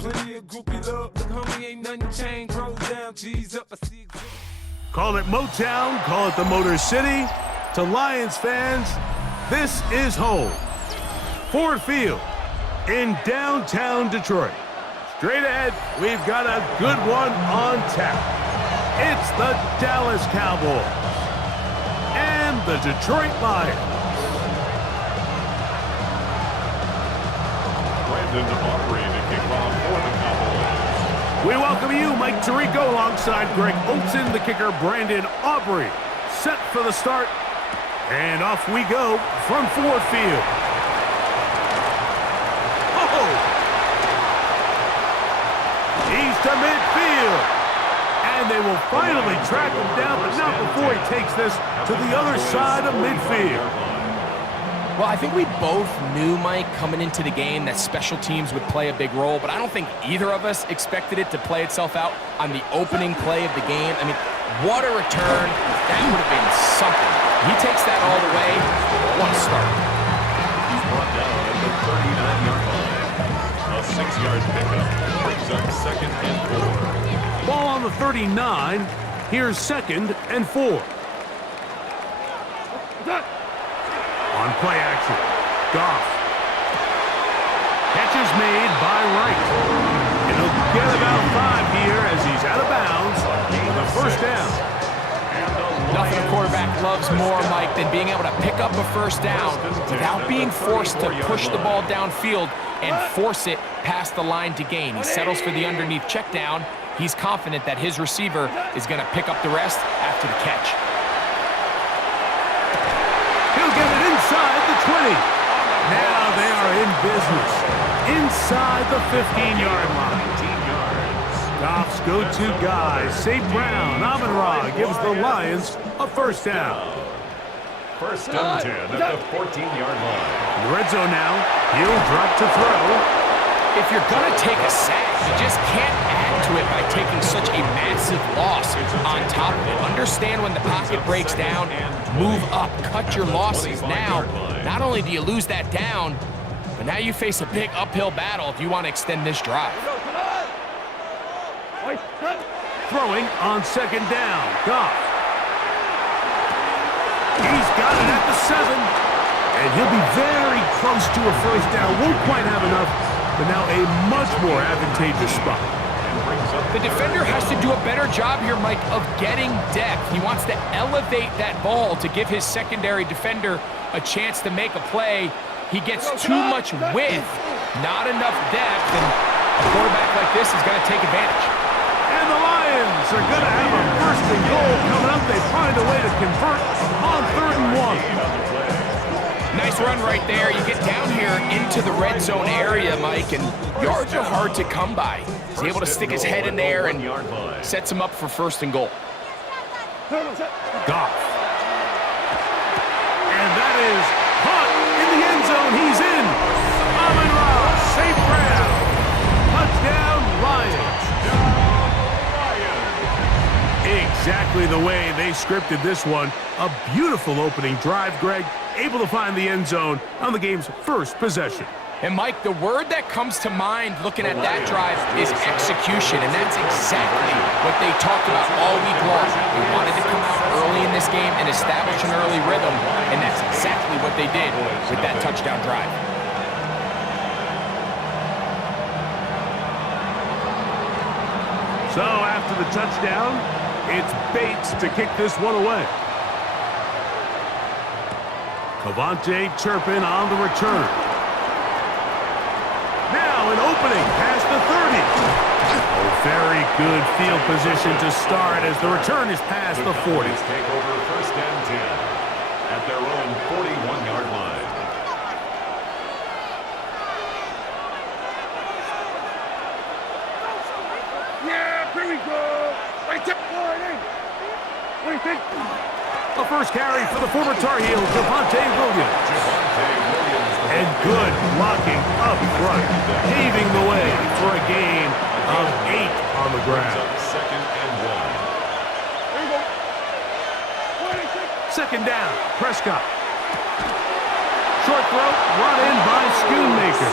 Call it Motown, call it the Motor City. To Lions fans, this is home. Ford Field in downtown Detroit. Straight ahead, we've got a good one on tap. It's the Dallas Cowboys and the Detroit Lions. To kick off for the Cowboys. We welcome you, Mike Tirico, alongside Greg Olsen, the kicker, Brandon Aubrey. Set for the start, and off we go from Ford Field. Oh! He's to midfield, and they will finally track him down, but not before he takes this to the other side of midfield. Well, I think we both knew, Mike, coming into the game that special teams would play a big role, but I don't think either of us expected it to play itself out on the opening play of the game. I mean, what a return. That would have been something. He takes that all the way. What a start. He's brought down at the 39-yard line. A 6-yard pickup brings up 2nd and 4. Ball on the 39. Here's 2nd and 4. On play action, Goff. Catch is made by Wright. And he'll get about 5 here as he's out of bounds for the first down. Nothing a quarterback loves more, Mike, than being able to pick up a first down without being forced to push the ball downfield and force it past the line to gain. He settles for the underneath check down. He's confident that his receiver is going to pick up the rest after the catch. He'll get it inside the 20. Now they are in business. Inside the 15-yard line. Goff's go-to guy, St. Brown, Amon-Ra, gives the Lions a first down. 1st and 10 at the 14-yard line. In the red zone now, he'll drop to throw. If you're going to take a sack, you just can't add to it by taking such a massive loss on top of it. Understand when the pocket breaks down, move up, cut your losses. Now, not only do you lose that down, but now you face a big uphill battle if you want to extend this drive. Throwing on 2nd down, Goff. He's got it at the 7, and he'll be very close to a first down. Won't quite have enough, but now a much more advantageous spot. The defender has to do a better job here, Mike, of getting depth. He wants to elevate that ball to give his secondary defender a chance to make a play. He gets too much width, not enough depth, and a quarterback like this is going to take advantage. And the Lions are going to have a 1st and goal coming up. They find a way to convert on 3rd and 1. Nice run right there. You get down here into the red zone area, Mike, and yards are hard to come by. He's able to stick his head in there and sets him up for 1st and goal. Goff. And that is caught in the end zone. He's in. Amon-Ra, St. Brown. Touchdown, Lions. Exactly the way they scripted this one. A beautiful opening drive, Greg. Able to find the end zone on the game's first possession. And, Mike, the word that comes to mind looking at that drive is execution, and that's exactly what they talked about all week long. They wanted to come out early in this game and establish an early rhythm, and that's exactly what they did with that touchdown drive. So after the touchdown, it's Bates to kick this one away. Cavante Turpin on the return. Now an opening past the 30. Oh, very good field position to start as the return is past the 40. Take over 1st and 10 at their own 41-yard line. Yeah, here we go. A first carry for the former Tar Heel, Javonte Williams. And good blocking up front, paving the way for a gain of 8 on the ground. 2nd and 1. 2nd down, Prescott. Short throw brought in by Schoonmaker.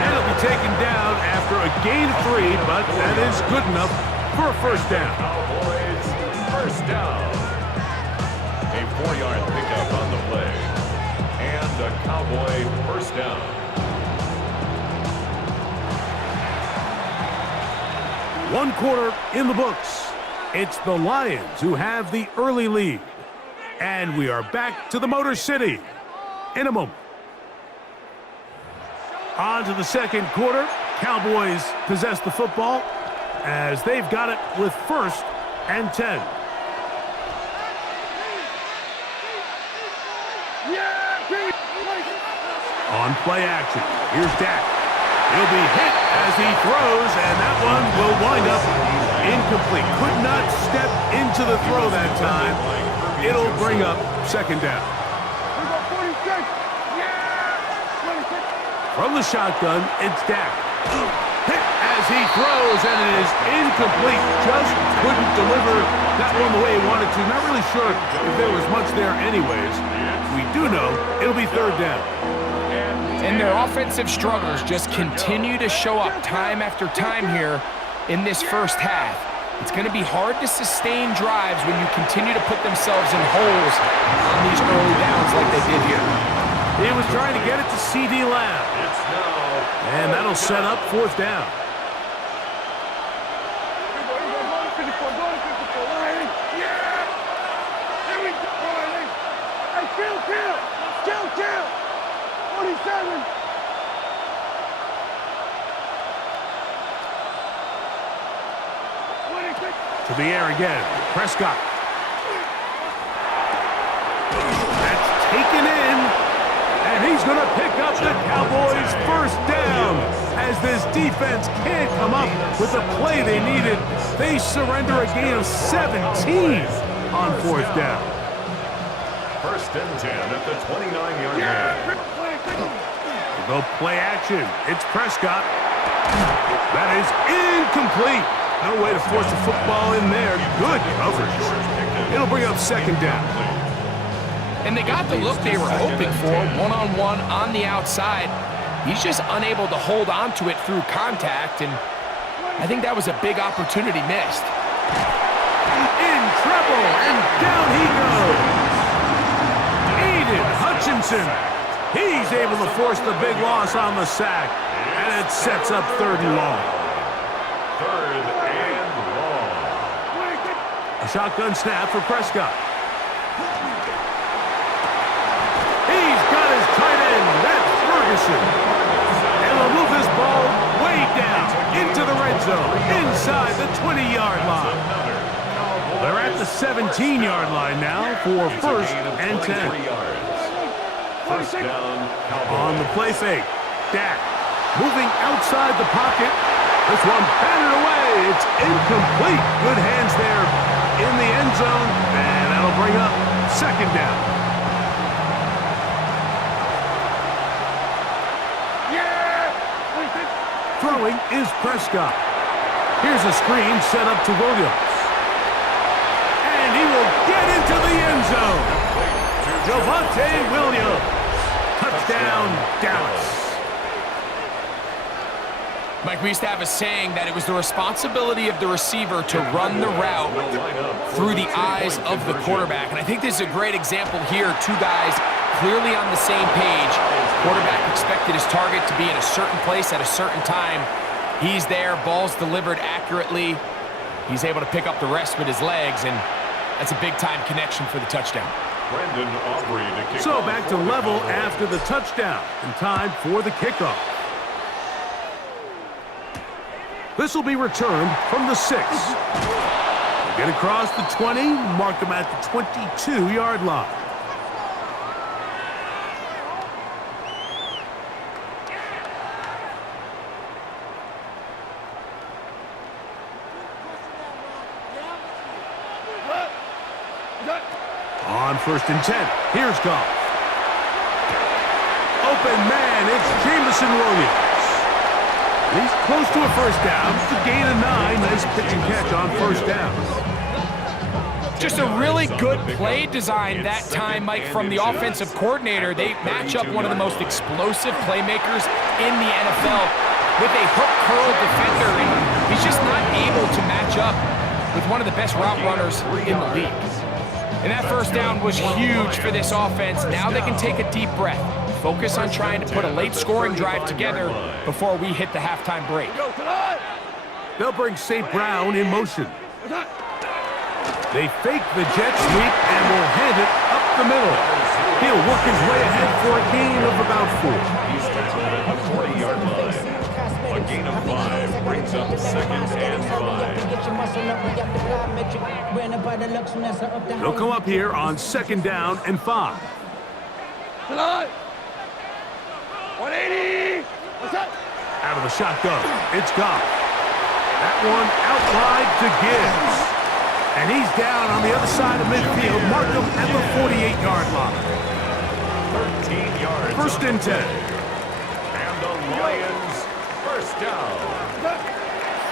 And it'll be taken down after a gain of 3, but that is good enough for a first down. Cowboys first down. A 4-yard pickup on the play. And a Cowboy first down. One quarter in the books. It's the Lions who have the early lead. And we are back to the Motor City in a moment. On to the second quarter. Cowboys possess the football as they've got it with 1st and 10. On play action, here's Dak. He'll be hit as he throws, and that one will wind up incomplete. Could not step into the throw that time. It'll bring up second down. From the shotgun, it's Dak. Hit as he throws, and it is incomplete. Just couldn't deliver that one the way he wanted to. Not really sure if there was much there anyways. We do know it'll be third down. And their offensive struggles just continue to show up time after time here in this first half. It's going to be hard to sustain drives when you continue to put themselves in holes on these early downs like they did here. He was trying to get it to C.D. Lamb. And that'll set up fourth down. To the air again. Prescott. That's taken in. And he's going to pick up the Cowboys' first down. As this defense can't come up with the play they needed, they surrender a gain of 17 on fourth down. 1st and 10 at the 29-yard line. They'll play action. It's Prescott. That is incomplete. No way to force the football in there. Good coverage. It'll bring up second down. And they got the look they were hoping for, one-on-one on the outside. He's just unable to hold on to it through contact, and I think that was a big opportunity missed. In trouble, and down he goes. Aiden Hutchinson. He's able to force the big loss on the sack, and it sets up 3rd and long. 3rd and long. A shotgun snap for Prescott. He's got his tight end. That's Ferguson. And they'll move this ball way down into the red zone, inside the 20-yard line. They're at the 17-yard line now for 1st and 10. First down, On the play fake, Dak moving outside the pocket. This one batted away. It's incomplete. Good hands there in the end zone, and that'll bring up second down. Throwing is Prescott. Here's a screen set up to Williams. And he will get into the end zone. Javonte Williams. Touchdown, Dallas. Mike, we used to have a saying that it was the responsibility of the receiver to run the route through the eyes of the quarterback. And I think this is a great example here. 2 guys clearly on the same page. Quarterback expected his target to be in a certain place at a certain time. He's there, ball's delivered accurately. He's able to pick up the rest with his legs, and that's a big-time connection for the touchdown. So back to level after the touchdown, and time for the kickoff. This will be returned from the 6. Get across the 20, mark them at the 22-yard line. On 1st and 10, here's Goff. Open man, it's Jameson Williams. He's close to a first down. It's a gain of 9. Nice pitch and catch on first down. Just a really good play design that time, Mike, from the offensive coordinator. They match up one of the most explosive playmakers in the NFL with a hook curl defender, and he's just not able to match up with one of the best route runners in the league. And that first down was huge for this offense. Now they can take a deep breath, focus on trying to put a late scoring drive together before we hit the halftime break. They'll bring St. Brown in motion. They fake the jet sweep and will hand it up the middle. He'll work his way ahead for a gain of about 4. He's down at the 40-yard line. A gain of 5 brings up 2nd and 5. They'll come up here on 2nd down and 5. 180. What's up? Out of the shotgun, it's Goff. That one out wide to Gibbs. And he's down on the other side of midfield. Mark him at the 48-yard line. 13 yards. 1st and 10. And the Lions first down.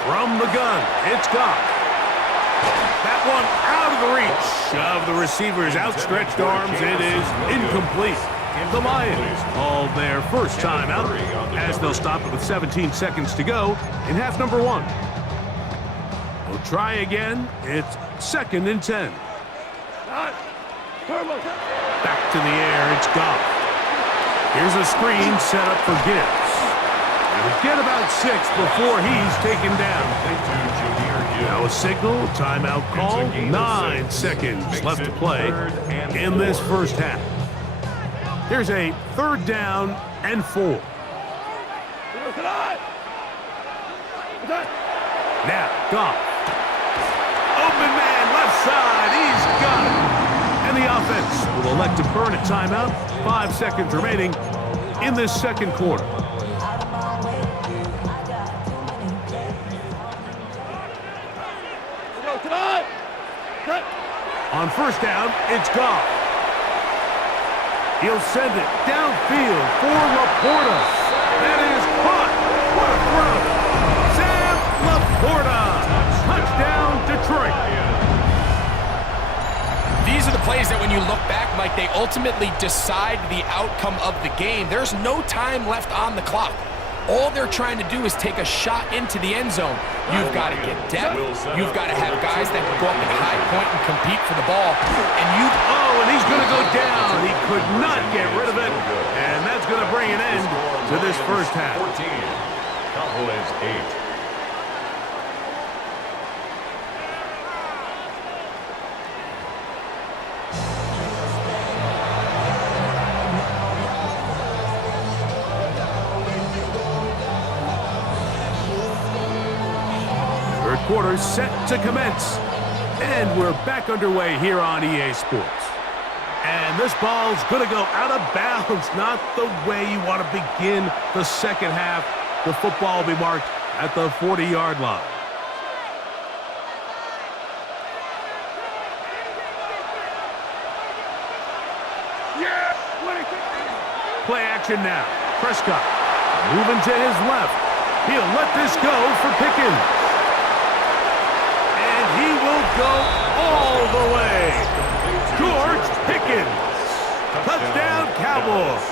From the gun, it's Goff. That one out of the reach of the receiver's outstretched arms. It is incomplete. The Lions called their first timeout as they'll stop it with 17 seconds to go in half number 1. We'll try again. It's 2nd and 10. Back to the air, it's Goff. Here's a screen set up for Gibbs. He'll get about 6 before he's taken down. Now a signal, timeout call, 9 seconds left to play in this first half. Here's a 3rd down and 4. Now, Goff. Open man, left side, he's got it. And the offense will elect to burn a timeout. 5 seconds remaining in this 2nd quarter. On 1st down, it's Goff. He'll send it downfield for Laporta. That is caught. What a throw. Sam Laporta. Touchdown, Detroit. These are the plays that when you look back, Mike, they ultimately decide the outcome of the game. There's no time left on the clock. All they're trying to do is take a shot into the end zone. You've got to get depth. You've got to have guys that can go up at high point and compete for the ball. And he's going to go down. He could not get rid of it. And that's going to bring an end to this first half. 14. Cowboys 8. Quarter set to commence, and we're back underway here on EA Sports. And this ball's going to go out of bounds, not the way you want to begin the second half. The football will be marked at the 40-yard line. Play action now. Prescott moving to his left. He'll let this go for Pickens. He will go all the way. George Pickens. Touchdown, Cowboys.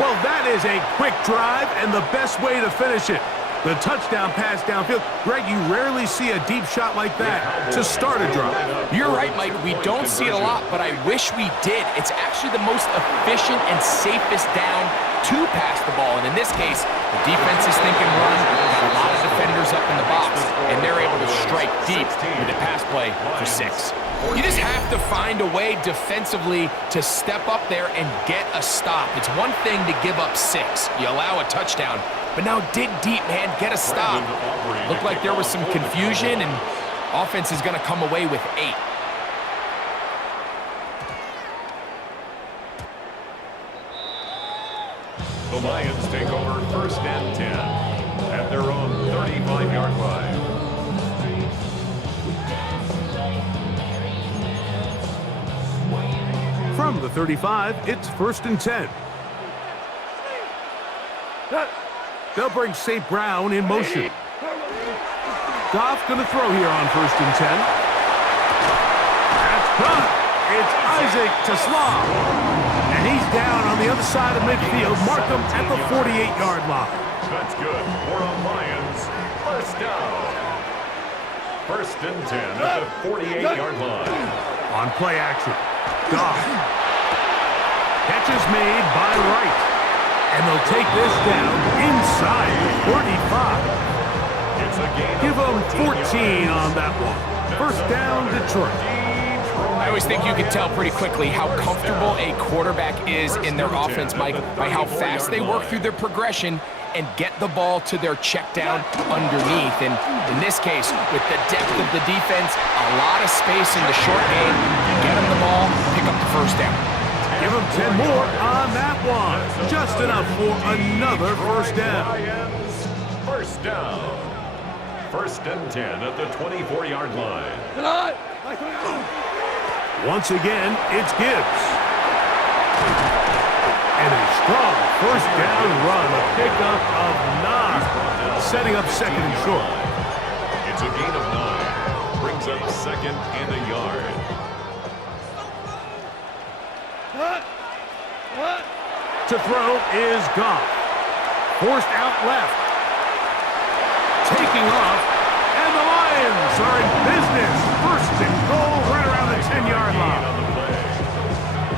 Well, that is a quick drive and the best way to finish it. The touchdown pass downfield. Greg, you rarely see a deep shot like that to start a drive. You're right, Mike. We don't see it a lot, but I wish we did. It's actually the most efficient and safest down to pass the ball. And in this case, the defense is thinking run, got a lot of defenders up in the box, and they're able to strike deep with a pass play for 6. You just have to find a way defensively to step up there and get a stop. It's one thing to give up 6. You allow a touchdown, but now dig deep, man, get a stop. Looked like there was some confusion, and offense is going to come away with 8. The Lions take over 1st and 10 at their own 35-yard line. From the 35, it's 1st and 10. They'll bring St. Brown in motion. Goff going to throw here on 1st and 10. That's good. It's Isaac to Slav. And he's down on the other side of midfield. Mark him at the 48-yard line. That's good for the Lions. First down. 1st and 10 at the 48-yard line. On play action, Goff. Catch is made by Wright. And they'll take this down inside the 45. It's a gain. Give them 14 on that one. First down, Detroit. I always think you can tell pretty quickly how comfortable a quarterback is in their offense, Mike, by how fast they work through their progression and get the ball to their check down underneath. And in this case, with the depth of the defense, a lot of space in the short game, get them the ball, pick up the first down. Give them 10 more on that one. Just enough for another first down. First down. 1st and 10 at the 24-yard line. Once again, it's Gibbs. And a strong first down run, a pickup of 9, setting up 2nd and short. It's a gain of 9. Brings up 2nd and a yard. To throw is Goff. Forced out left. Taking off. And the Lions are in business. 1st and goal right around the 10-yard line.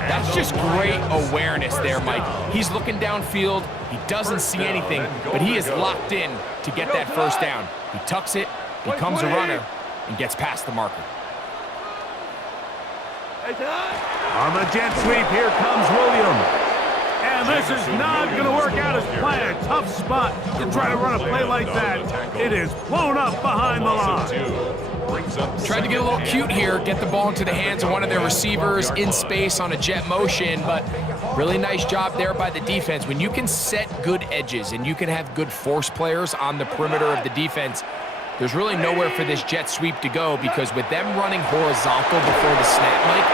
That's just great awareness there, Mike. He's looking downfield. He doesn't see anything, but he is locked in to get that first down. He tucks it, becomes a runner, and gets past the marker. On the jet sweep, here comes Williams. And this is not going to work out as planned. Tough spot to try to run a play like that. It is blown up behind the line. Tried to get a little cute here, get the ball into the hands of one of their receivers in space on a jet motion, but really nice job there by the defense. When you can set good edges and you can have good force players on the perimeter of the defense, there's really nowhere for this jet sweep to go, because with them running horizontal before the snap, Mike,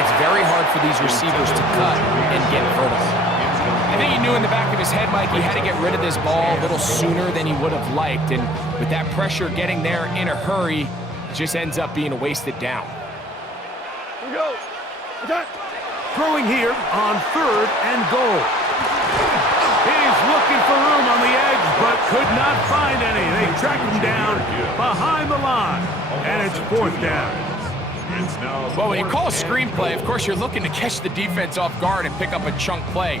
it's very hard for these receivers to cut and get vertical. I think he knew in the back of his head, Mike, he had to get rid of this ball a little sooner than he would have liked, and with that pressure getting there in a hurry, it just ends up being a wasted down. Here we go. Throwing here on 3rd and goal. He's looking for room on the edge, but could not find any. They track him down behind the line, and it's 4th down. Well, when you call a screenplay, of course, you're looking to catch the defense off guard and pick up a chunk play.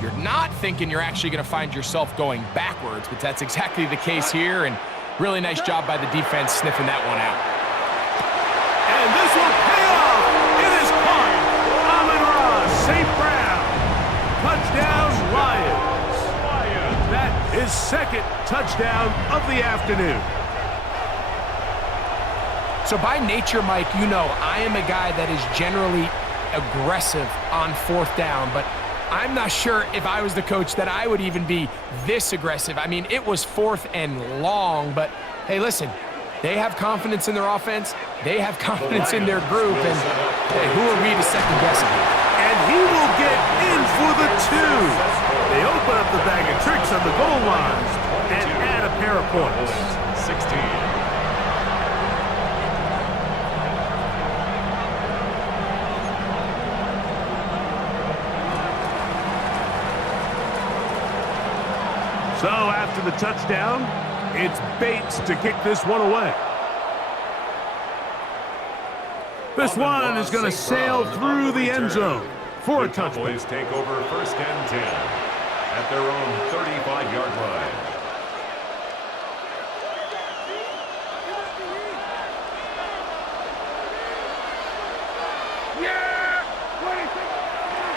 You're not thinking you're actually going to find yourself going backwards, but that's exactly the case here, and really nice job by the defense sniffing that one out. And this will pay off. It is caught. Amon-Ra St. Brown. Touchdown, Lions. That is 2nd touchdown of the afternoon. So by nature, Mike, you know I am a guy that is generally aggressive on 4th down, but I'm not sure if I was the coach that I would even be this aggressive. I mean, it was 4th and long, but hey, listen, they have confidence in their offense. They have confidence in their group, and hey, who are we to second guess them? And he will get in for the 2. They open up the bag of tricks on the goal line and add a pair of points. 16. So after the touchdown, it's Bates to kick this one away. This one is going to sail through the end zone for a touchdown. Cowboys take over 1st and 10 at their own 35-yard line.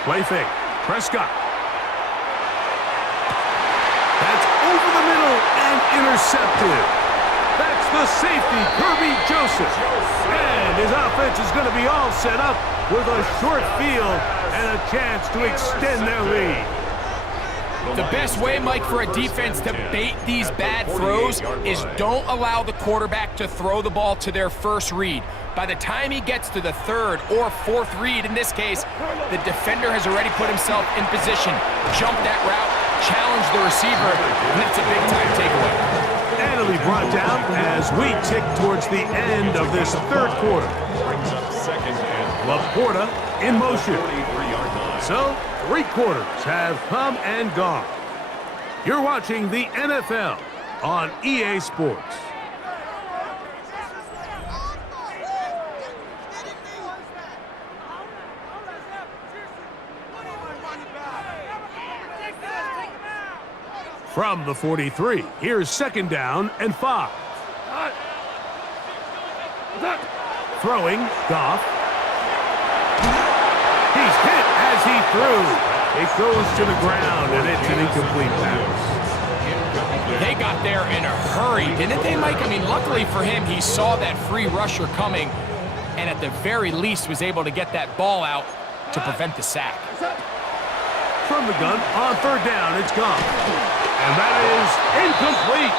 Play fake. Prescott. That's over the middle and intercepted. That's the safety, Kirby Joseph. And his offense is going to be all set up with a short field and a chance to extend their lead. The best way, Mike, for a defense to bait these bad throws is don't allow the quarterback to throw the ball to their first read. By the time he gets to the 3rd or 4th read, in this case, the defender has already put himself in position, jumped that route, challenged the receiver, and that's a big-time takeaway. And he'll be brought down as we tick towards the end of this third quarter. Brings up second and Laporta in motion. 43-yard line. So, 3 quarters have come and gone. You're watching the NFL on EA Sports. From the 43, here's second down and 5. Throwing, Goff. He's hit as he threw. It goes to the ground, and it's an incomplete pass. They got there in a hurry, didn't they, Mike? I mean, luckily for him, he saw that free rusher coming, and at the very least was able to get that ball out to prevent the sack. From the gun, on third down, it's Goff. And that is incomplete.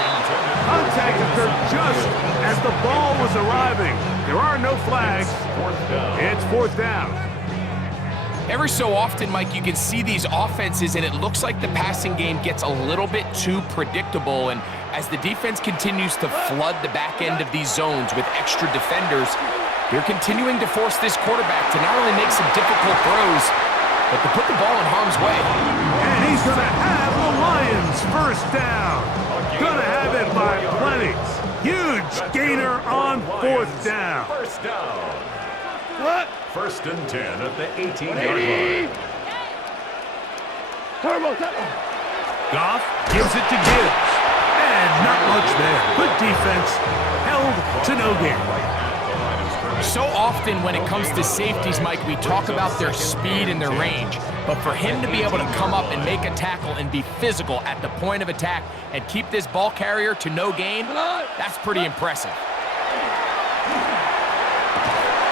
Contact occurred just as the ball was arriving. There are no flags. It's fourth down. Every so often, Mike, you can see these offenses, and it looks like the passing game gets a little bit too predictable. And as the defense continues to flood the back end of these zones with extra defenders, they're continuing to force this quarterback to not only make some difficult throws, but to put the ball in harm's way. And he's going to have the Lions first down. Going to have it by plenty. Huge gainer on fourth down. First down. What? First and 10 at the 18-yard line. Goff gives it to Gibbs. And not much there. Good defense. Held to no gain. So often when it comes to safeties, Mike, we talk about their speed and their range. But for him to be able to come up and make a tackle and be physical at the point of attack and keep this ball carrier to no gain, that's pretty impressive.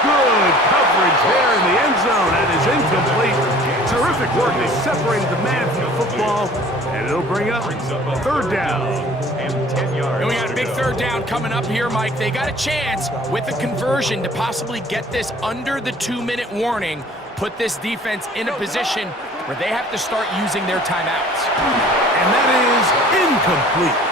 Good coverage there in the end zone. That is incomplete. Terrific work. They separated the man from the football, and it'll bring up third down. And 10 yards. And we got a big third down coming up here, Mike. They got a chance with a conversion to possibly get this under the 2-minute warning, put this defense in a position where they have to start using their timeouts. And that is incomplete.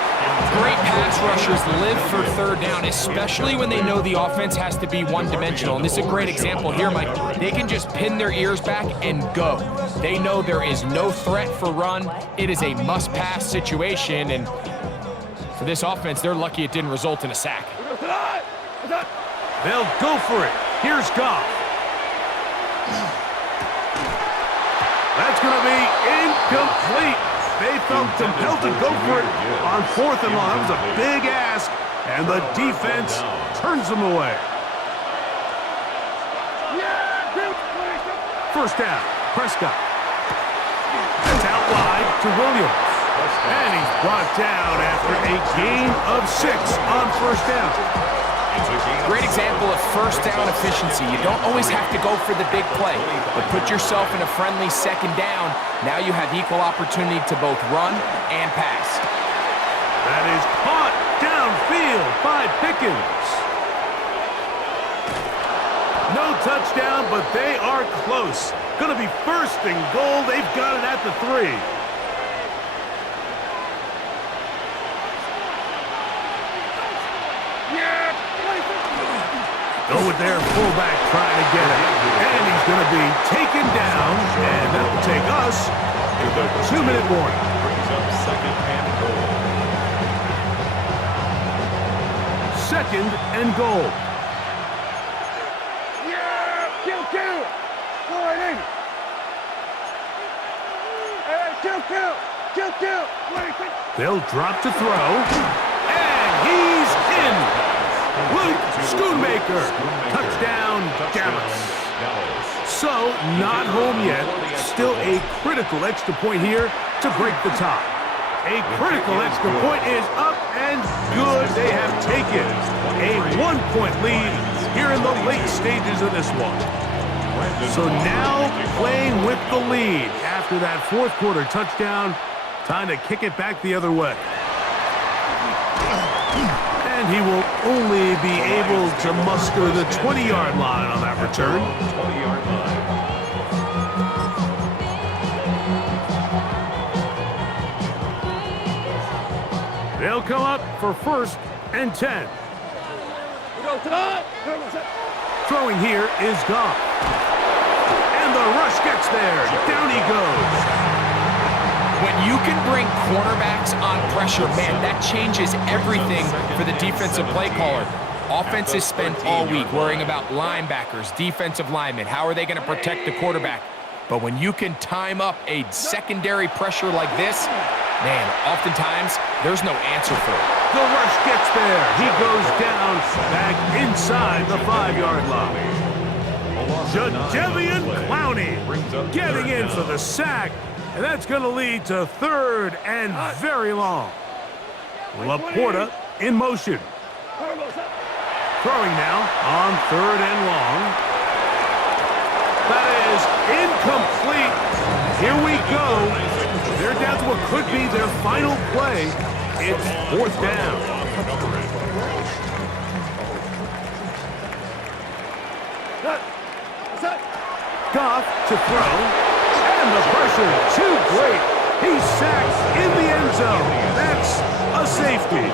Great pass rushers live for third down, especially when they know the offense has to be one-dimensional. And this is a great example here, Mike. They can just pin their ears back and go. They know there is no threat for run. It is a must-pass situation, and for this offense, they're lucky it didn't result in a sack. They'll go for it. Here's Goff. That's going to be incomplete. They felt compelled to go for it on fourth and long. That was a big ask, and the defense turns them away. First down, Prescott. That's out wide to Williams. And he's brought down after a gain of 6 on first down. Great example of first down efficiency. You don't always have to go for the big play, but put yourself in a friendly second down. Now you have equal opportunity to both run and pass. That is caught downfield by Pickens. No touchdown, but they are close. Going to be first and goal. They've got it at the 3. Go with their fullback trying to get it. And he's going to be taken down. And that will take us to the 2-minute warning. Brings up second and goal. Second and goal. They'll drop to throw. And he's in. Luke Schoonmaker. Touchdown, Dallas. So, not home yet. Still a critical extra point here to break the tie. A critical extra point is up and good. They have taken a 1-point lead here in the late stages of this one. So now playing with the lead after that fourth quarter touchdown. Time to kick it back the other way. And he will only be able to muster the 20-yard line on that return. 20-yard line. They'll come up for first and 10. Throwing here is Goff. And the rush gets there. Down he goes. When you can bring cornerbacks on pressure, man, that changes everything for the defensive play caller. Offenses spend all week worrying about linebackers, defensive linemen. How are they going to protect the quarterback? But when you can time up a secondary pressure like this, man, oftentimes there's no answer for it. The rush gets there. He goes down back inside the 5-yard line. Jadeveon Clowney getting in for the sack. And that's going to lead to 3rd and very long. Laporta in motion. Throwing now on 3rd and long. That is incomplete. Here we go. They're down to what could be their final play. It's 4th down. Goff to throw. And the pressure too great. He's sacked in the end zone. That's a safety.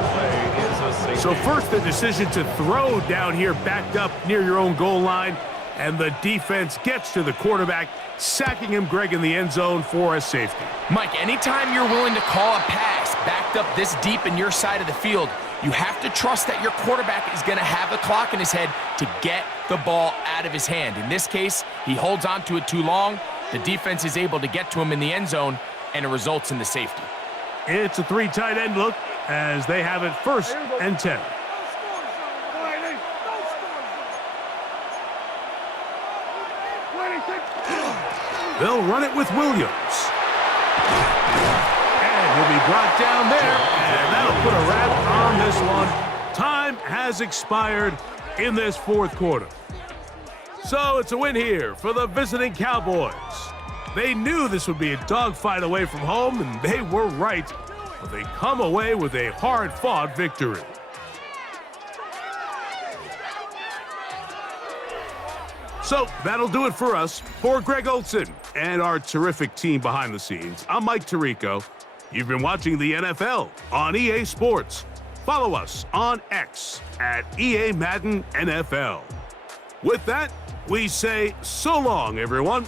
So first the decision to throw down here backed up near your own goal line. And the defense gets to the quarterback, sacking him, Greg, in the end zone for a safety. Mike, anytime you're willing to call a pass backed up this deep in your side of the field, you have to trust that your quarterback is going to have the clock in his head to get the ball out of his hand. In this case, he holds on to it too long. The defense is able to get to him in the end zone, and it results in the safety. It's a 3 tight end look as they have it 1st and 10. They'll run it with Williams. And he'll be brought down there, and that'll put a wrap on this one. Time has expired in this 4th quarter. So it's a win here for the visiting Cowboys. They knew this would be a dogfight away from home, and they were right. But they come away with a hard-fought victory. So that'll do it for us. For Greg Olson and our terrific team behind the scenes, I'm Mike Tirico. You've been watching the NFL on EA Sports. Follow us on X at EA Madden NFL. With that, we say so long, everyone.